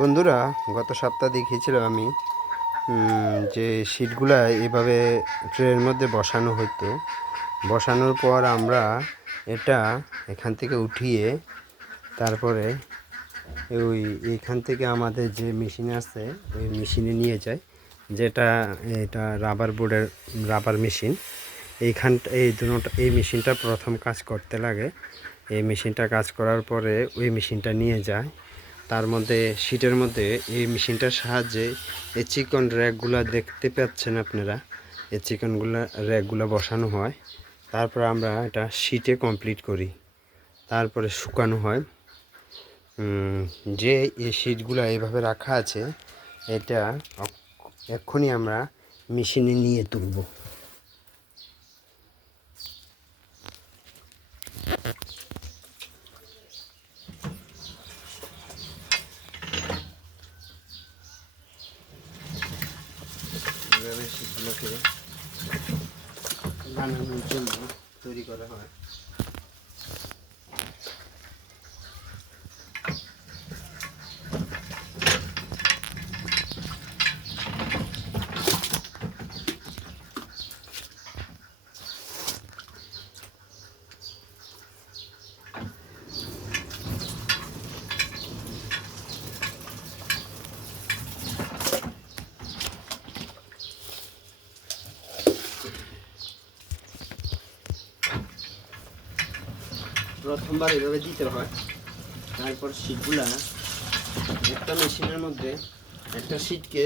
বন্ধুরা, গত সপ্তাহ দেখিয়েছিলাম আমি যে শিটগুলা এভাবে ট্রের মধ্যে বসানো হতো। বসানোর পর আমরা এটা এখান থেকে উঠিয়ে তারপরে এইখান থেকে আমাদের যে মেশিন আছে ওই মেশিনে নিয়ে যায়, যেটা এটা রাবার মেশিন। এই মেশিনটা প্রথম কাজ করতে লাগে। এই মেশিনটা কাজ করার পরে ওই মেশিনটা নিয়ে যায়। তার মধ্যে শীটের মধ্যে এই মেশিনটার সাহায্যে এই চিকন র্যাকগুলো দেখতে পাচ্ছেন আপনারা, এই র্যাকগুলো বসানো হয়। তারপর আমরা এটা শীটে কমপ্লিট করি, তারপরে শুকানো হয়। যে এই শীটগুলো এইভাবে রাখা আছে, এটা এক্ষুনি আমরা মেশিনে নিয়ে তুলব। এভাবে শীটগুলোকে বানানোর জন্য তৈরি করা হয়। প্রথমবার এভাবে দিতে হয়। তারপর শীটগুলা একটা মেশিনের মধ্যে একটা শীটকে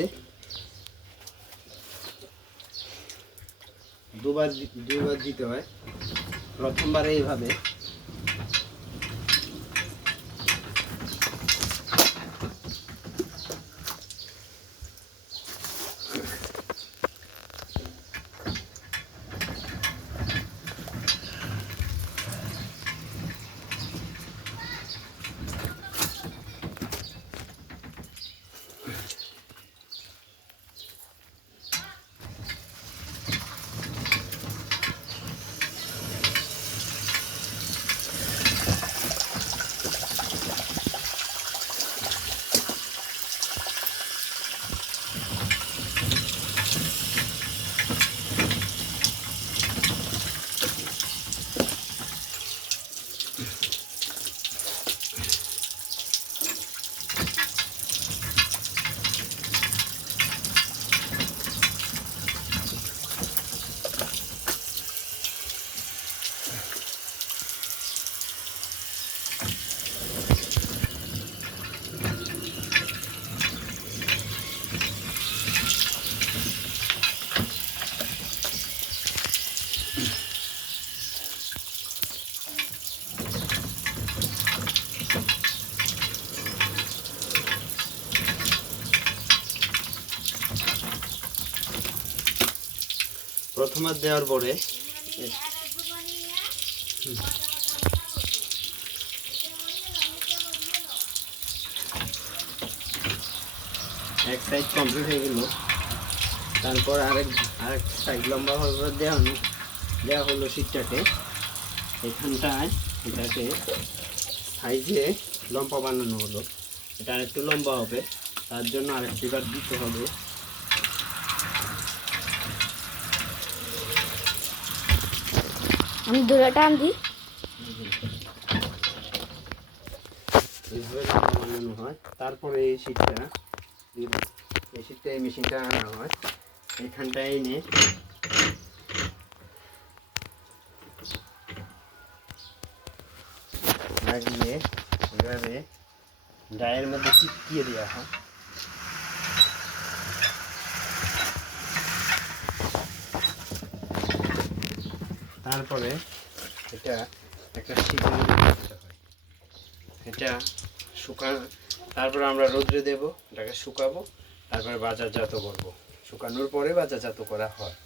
দুবার দিতে হয়। প্রথমবারে এইভাবে, প্রথমবার দেওয়ার পরে এক সাইড কমপ্লিট হয়ে গেল। তারপর আরেক সাইড লম্বাভাবে দেওয়া হলো শীটটাকে। এখানটায় এটাকে সাইজে লম্বা বানানো হলো। এটা আরেকটু লম্বা হবে, তার জন্য আরেকটি বার দিতে হবে। আমি দূরে টান দিই। এইভাবে লম্বা বানানো হয়। তারপরে এই শীটটা এই মেশিনটা আনা হয়। এখানটায় এনে লাগিয়ে এভাবে ডায়ের মধ্যে চিপকিয়ে দেওয়া হয়। তারপরে এটা একটা শীতের মধ্যে রাখতে হয়। এটা তারপরে আমরা রোদ্রে দেব, এটাকে শুকাবো, তারপরে বাজারজাত করব। শুকানোর পরে বাজারজাত করা হয়।